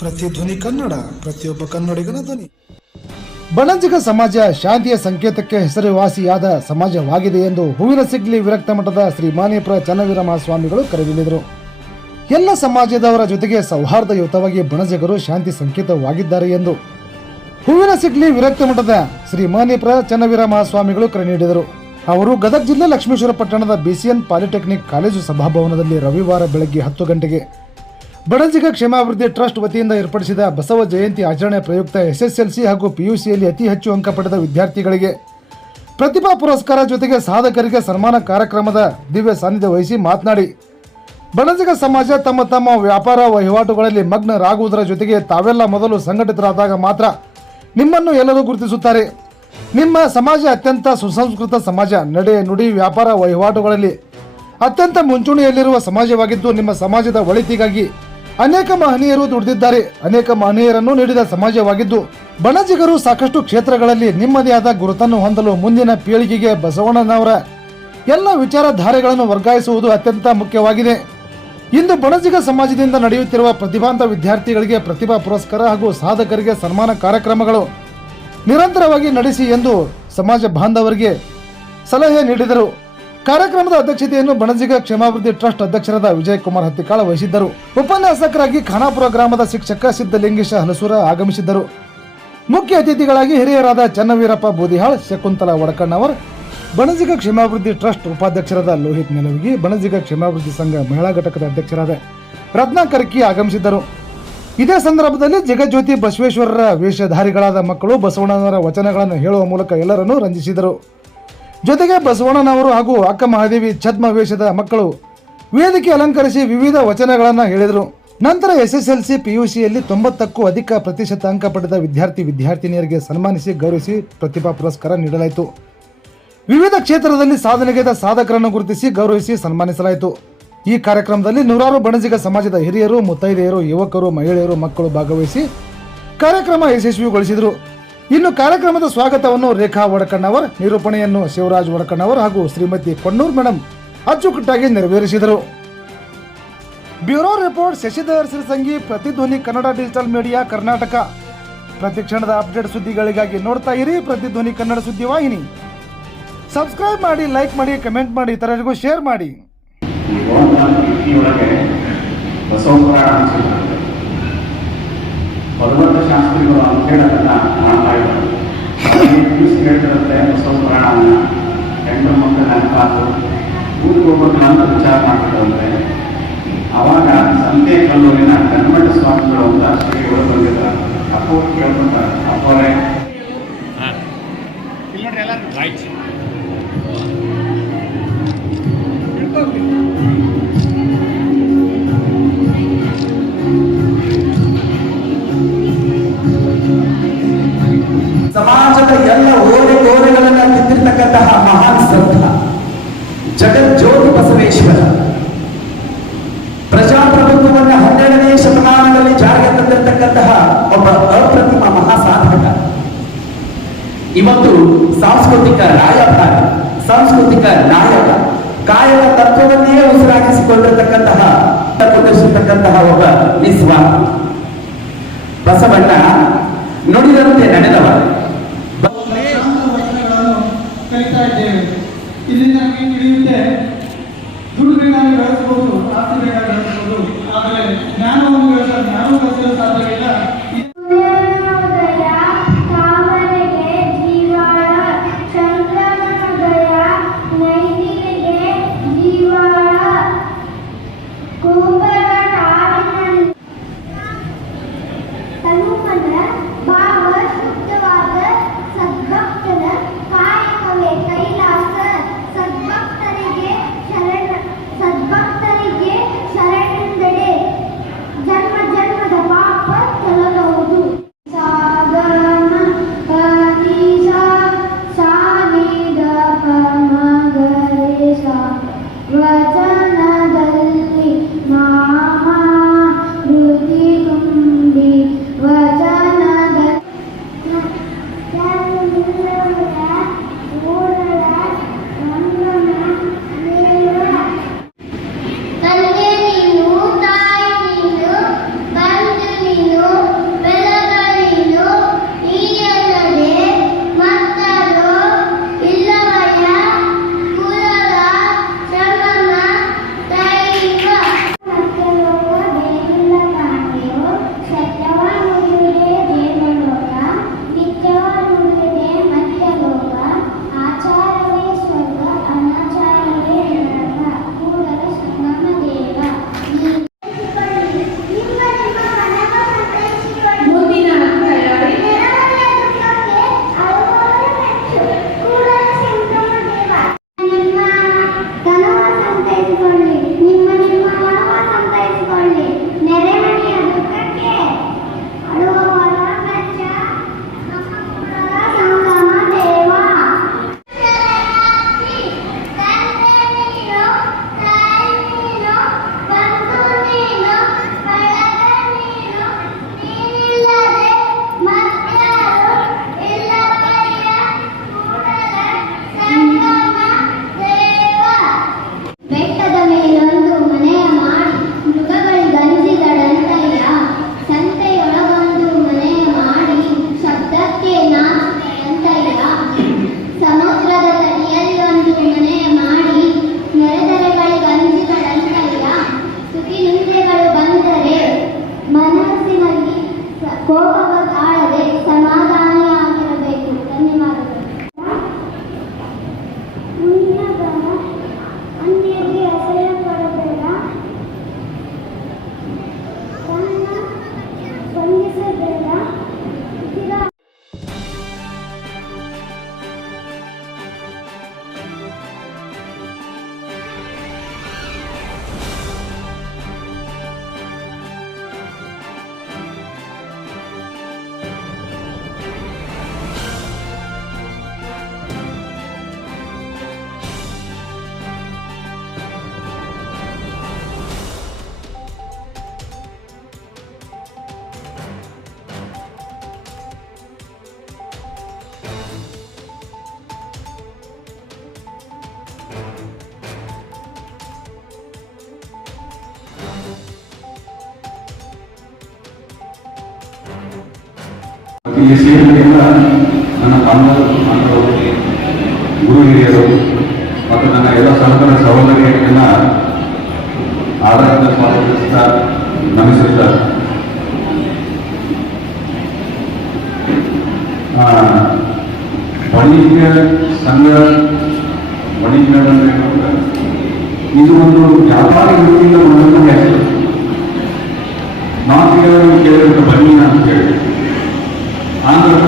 ಪ್ರತಿಧ್ವನಿ ಕನ್ನಡ, ಪ್ರತಿಯೊಬ್ಬ ಕನ್ನಡಿಗನ ಧ್ವನಿ. ಬಣಜಿಗ ಸಮಾಜ ಶಾಂತಿಯ ಸಂಕೇತಕ್ಕೆ ಹೆಸರುವಾಸಿಯಾದ ಸಮಾಜವಾಗಿದೆ ಎಂದು ಹೂವಿನ ಸಿಗ್ಲಿ ವಿರಕ್ತ ಮಠದ ಶ್ರೀ ಮಾನೇಪುರ ಚನ್ನವೀರಮ ಸ್ವಾಮಿಗಳು ಕರೆ ನೀಡಿದರು ಎಲ್ಲ ಸಮಾಜದವರ ಜೊತೆಗೆ ಸೌಹಾರ್ದಯುತವಾಗಿ ಬಣಜಿಗರು ಶಾಂತಿ ಸಂಕೇತವಾಗಿದ್ದಾರೆ ಎಂದು ಹೂವಿನ ಸಿಗ್ಲಿ ವಿರಕ್ತ ಮಠದ ಶ್ರೀ ಮಾನೇಪುರ ಚನ್ನವೀರ ಮಹಾಸ್ವಾಮಿಗಳು ಕರೆ ನೀಡಿದರು. ಅವರು ಗದಗ ಜಿಲ್ಲೆ ಲಕ್ಷ್ಮೇಶ್ವರ ಪಟ್ಟಣದ ಬಿಸಿಎನ್ ಪಾಲಿಟೆಕ್ನಿಕ್ ಕಾಲೇಜು ಸಭಾಭವನದಲ್ಲಿ ರವಿವಾರ ಬೆಳಗ್ಗೆ ಹತ್ತು ಗಂಟೆಗೆ ಬಣಜಿಗ ಕ್ಷೇಮಾಭಿವೃದ್ಧಿ ಟ್ರಸ್ಟ್ ವತಿಯಿಂದ ಏರ್ಪಡಿಸಿದ ಬಸವ ಜಯಂತಿ ಆಚರಣೆ ಪ್ರಯುಕ್ತ ಎಸ್ಎಸ್ಎಲ್ಸಿ ಹಾಗೂ ಪಿಯುಸಿಯಲ್ಲಿ ಅತಿ ಹೆಚ್ಚು ಅಂಕ ಪಡೆದ ವಿದ್ಯಾರ್ಥಿಗಳಿಗೆ ಪ್ರತಿಭಾ ಪುರಸ್ಕಾರ ಜೊತೆಗೆ ಸಾಧಕರಿಗೆ ಸನ್ಮಾನ ಕಾರ್ಯಕ್ರಮದ ದಿವ್ಯ ಸಾನ್ನಿಧ್ಯ ವಹಿಸಿ ಮಾತನಾಡಿ ಬಣಜಿಗ ಸಮಾಜ ತಮ್ಮ ತಮ್ಮ ವ್ಯಾಪಾರ ವಹಿವಾಟುಗಳಲ್ಲಿ ಮಗ್ನರಾಗುವುದರ ಜೊತೆಗೆ ತಾವೆಲ್ಲ ಮೊದಲು ಸಂಘಟಿತರಾದಾಗ ಮಾತ್ರ ನಿಮ್ಮನ್ನು ಎಲ್ಲರೂ ಗುರುತಿಸುತ್ತಾರೆ. ನಿಮ್ಮ ಸಮಾಜ ಅತ್ಯಂತ ಸುಸಂಸ್ಕೃತ ಸಮಾಜ. ನಡೆ ನುಡಿ ವ್ಯಾಪಾರ ವಹಿವಾಟುಗಳಲ್ಲಿ ಅತ್ಯಂತ ಮುಂಚೂಣಿಯಲ್ಲಿರುವ ಸಮಾಜವಾಗಿದ್ದು ನಿಮ್ಮ ಸಮಾಜದ ಒಳಿತಿಗಾಗಿ ಅನೇಕ ಮಹನೀಯರು ದುಡಿದಿದ್ದಾರೆ. ಅನೇಕ ಮಹನೀಯರನ್ನು ನೀಡಿದ ಸಮಾಜವಾಗಿದ್ದು, ಬಣಜಿಗರು ಸಾಕಷ್ಟು ಕ್ಷೇತ್ರಗಳಲ್ಲಿ ನಿಮ್ಮದೇ ಆದ ಗುರುತನ್ನು ಹೊಂದಲು ಮುಂದಿನ ಪೀಳಿಗೆಗೆ ಬಸವಣ್ಣನವರ ಎಲ್ಲ ವಿಚಾರಧಾರೆಗಳನ್ನು ವರ್ಗಾಯಿಸುವುದು ಅತ್ಯಂತ ಮುಖ್ಯವಾಗಿದೆ. ಇಂದು ಬಣಜಿಗ ಸಮಾಜದಿಂದ ನಡೆಯುತ್ತಿರುವ ಪ್ರತಿಭಾಂತ ವಿದ್ಯಾರ್ಥಿಗಳಿಗೆ ಪ್ರತಿಭಾ ಪುರಸ್ಕಾರ ಹಾಗೂ ಸಾಧಕರಿಗೆ ಸನ್ಮಾನ ಕಾರ್ಯಕ್ರಮಗಳು ನಿರಂತರವಾಗಿ ನಡೆಸಿ ಎಂದು ಸಮಾಜ ಬಾಂಧವರಿಗೆ ಸಲಹೆ ನೀಡಿದರು. ಕಾರ್ಯಕ್ರಮದ ಅಧ್ಯಕ್ಷತೆಯನ್ನು ಬಣಜಿಗ ಕ್ಷೇಮಾಭಿವೃದ್ಧಿ ಟ್ರಸ್ಟ್ ಅಧ್ಯಕ್ಷರಾದ ವಿಜಯ್ ಕುಮಾರ್ ಹತ್ತಿಕಾಳ ವಹಿಸಿದ್ದರು. ಉಪನ್ಯಾಸಕರಾಗಿ ಖಾನಾಪುರ ಗ್ರಾಮದ ಶಿಕ್ಷಕ ಸಿದ್ದಲಿಂಗೇಶ ಹಲಸೂರ ಆಗಮಿಸಿದ್ದರು. ಮುಖ್ಯ ಅತಿಥಿಗಳಾಗಿ ಹಿರಿಯರಾದ ಚನ್ನವೀರಪ್ಪ ಬೂದಿಹಾಳ್, ಶಕುಂತಲಾ ವಡಕಣ್ಣವರ್, ಬಣಜಿಗ ಕ್ಷೇಮಾಭಿವೃದ್ಧಿ ಟ್ರಸ್ಟ್ ಉಪಾಧ್ಯಕ್ಷರಾದ ಲೋಹಿತ್ ನೆಲವಿಗಿ, ಬಣಜಿಗ ಕ್ಷೇಮಾಭಿವೃದ್ಧಿ ಸಂಘ ಮಹಿಳಾ ಘಟಕದ ಅಧ್ಯಕ್ಷರಾದ ರತ್ನಾ ಕರ್ಕಿ ಆಗಮಿಸಿದ್ದರು. ಇದೇ ಸಂದರ್ಭದಲ್ಲಿ ಜಗಜ್ಯೋತಿ ಬಸವೇಶ್ವರರ ವೇಷಧಾರಿಗಳಾದ ಮಕ್ಕಳು ಬಸವಣ್ಣನವರ ವಚನಗಳನ್ನು ಹೇಳುವ ಮೂಲಕ ಎಲ್ಲರನ್ನೂ ರಂಜಿಸಿದರು. ಜೊತೆಗೆ ಬಸವಣ್ಣನವರು ಹಾಗೂ ಅಕ್ಕ ಮಹಾದೇವಿ ಛದ್ಮ ವೇಷದ ಮಕ್ಕಳು ವೇದಿಕೆ ಅಲಂಕರಿಸಿ ವಿವಿಧ ವಚನಗಳನ್ನು ಹೇಳಿದರು. ನಂತರ ಎಸ್ಎಸ್ಎಲ್ಸಿ ಪಿಯುಸಿಯಲ್ಲಿ ತೊಂಬತ್ತಕ್ಕೂ ಅಧಿಕ ಪ್ರತಿಶತ ಅಂಕ ಪಡೆದ ವಿದ್ಯಾರ್ಥಿ ವಿದ್ಯಾರ್ಥಿನಿಯರಿಗೆ ಸನ್ಮಾನಿಸಿ ಗೌರವಿಸಿ ಪ್ರತಿಭಾ ಪುರಸ್ಕಾರ ನೀಡಲಾಯಿತು. ವಿವಿಧ ಕ್ಷೇತ್ರದಲ್ಲಿ ಸಾಧನೆಗೈದ ಸಾಧಕರನ್ನು ಗುರುತಿಸಿ ಗೌರವಿಸಿ ಸನ್ಮಾನಿಸಲಾಯಿತು. ಈ ಕಾರ್ಯಕ್ರಮದಲ್ಲಿ ನೂರಾರು ಬಣಜಿಗ ಸಮಾಜದ ಹಿರಿಯರು, ಮುತ್ತೈದೆಯರು, ಯುವಕರು, ಮಹಿಳೆಯರು, ಮಕ್ಕಳು ಭಾಗವಹಿಸಿ ಕಾರ್ಯಕ್ರಮ ಯಶಸ್ವಿಗೊಳಿಸಿದರು. ಇನ್ನು ಕಾರ್ಯಕ್ರಮದ ಸ್ವಾಗತವನ್ನು ರೇಖಾ ಒಡಕಣ್ಣವರ್ ನಿರೂಪಣೆಯನ್ನು ಶಿವರಾಜ್ ಒಡಕಣ್ಣವರ್ ಹಾಗೂ ಶ್ರೀಮತಿ ಕೊಣ್ಣೂರ್ ಮೇಡಮ್ ಅಚ್ಚುಕಟ್ಟಾಗಿ ನೆರವೇರಿಸಿದರು. Bureau report, Shashidhar Sirasangi Pratidhwani Kannada digital media, Karnataka. ಪ್ರತಿ ಕ್ಷಣದ ಅಪ್ಡೇಟ್ ಸುದ್ದಿಗಳಿಗಾಗಿ ನೋಡ್ತಾ ಇರಿ ಪ್ರತಿಧ್ವನಿ ಕನ್ನಡ ಸುದ್ದಿ ವಾಹಿನಿ. ಸಬ್ಸ್ಕ್ರೈಬ್ ಮಾಡಿ, ಲೈಕ್ ಮಾಡಿ, ಕಮೆಂಟ್ ಮಾಡಿ, ಇತರರಿಗೂ ಶೇರ್ ಮಾಡಿ. ಭಗವಂತ ಶಾಸ್ತ್ರಿಗಳು ಅಂತ ಹೇಳೋದನ್ನ ಮಾಡ್ತಾ ಇದ್ದಾರೆ ಹೇಳ್ತಿರುತ್ತೆ ಬಸವಪುರಾಣವನ್ನ ಹೆಣ್ಣು ಮಕ್ಕಳ ನೆನಪಾತು. ಊರಿಗೆ ಹೋಗ್ಬೇಕು ಅಂತ ವಿಚಾರ ಮಾಡ್ತಿದ್ರಂತೆ ಅವಾಗ ಸಂತೆ ಕಲ್ಲೂರಿನ ಕನ್ಮಠ ಸ್ವಾಮಿಗಳು ಅಂತ ಶ್ರೀಗಳು ಬಂದಿದ್ದಾರೆ. ಅಪ್ಪ ಕೇಳ್ಕೊಂತಾರೆ. ಅಪ್ಪರೇ ಸಮಾಜದ ಸಾಂಸ್ಕೃತಿಕ ನಾಯಕ ಸಾಂಸ್ಕೃತಿಕ ನಾಯಕ, ಕಾಯಕ ತತ್ವವನ್ನೇ ಉಸಿರಾಗಿಸಿಕೊಂಡಿರತಕ್ಕಂತಹ ಪ್ರದರ್ಶಿಸತಕ್ಕಂತಹ ಒಬ್ಬ ವಿಶ್ವ ಬಸವಣ್ಣ ನುಡಿದಂತೆ ನಡೆದವ ಕಲಿತಾ ಇದ್ದೇವೆ ಇದರಿಂದ ನಮಗೆ ತಿಳಿಯುತ್ತೆ ದುಡ್ಡು ಬೇಕಾಗಿ ಬೆಳೆಸಬಹುದು ಆಸ್ತಿ ಬೇಕಾಗಿ ಬೆಳೆಸಬಹುದು ಆದರೆ ಜ್ಞಾನವನ್ನು ಬೆಳೆಸಲು ಜ್ಞಾನ ಬೆಳೆಸಲು लोकमान्य बाळ ೂರಳ ನಮ್ಮ Four ಇಲ್ಲಿ ಸೇರಿದ್ದರಿಂದ ನನ್ನ ತಮ್ಮರು ಮಕ್ಕಳು ಗುರು ಹಿರಿಯರು ಮತ್ತು ನನ್ನ ಎಲ್ಲ ಸಹೋದರ ಸಹೋದರಿಯರಿಗೆಲ್ಲ ಆಧಾರದ ಸ್ವಾಗತಿಸುತ್ತಾ ನಮಿಸುತ್ತ ವಾಣಿಜ್ಯ ಸಂಘ, ವಾಣಿಜ್ಯ ಇದು ಒಂದು ವ್ಯಾಪಾರಿ ವೃತ್ತಿಯಿಂದ ಬಂದಂತಹ ಹೆಸರು. ನಾವು ಕೇಳಿದಂಥ ಬನ್ನಿನ ಅಂತ ಹೇಳಿ ಆಂಧ್ರ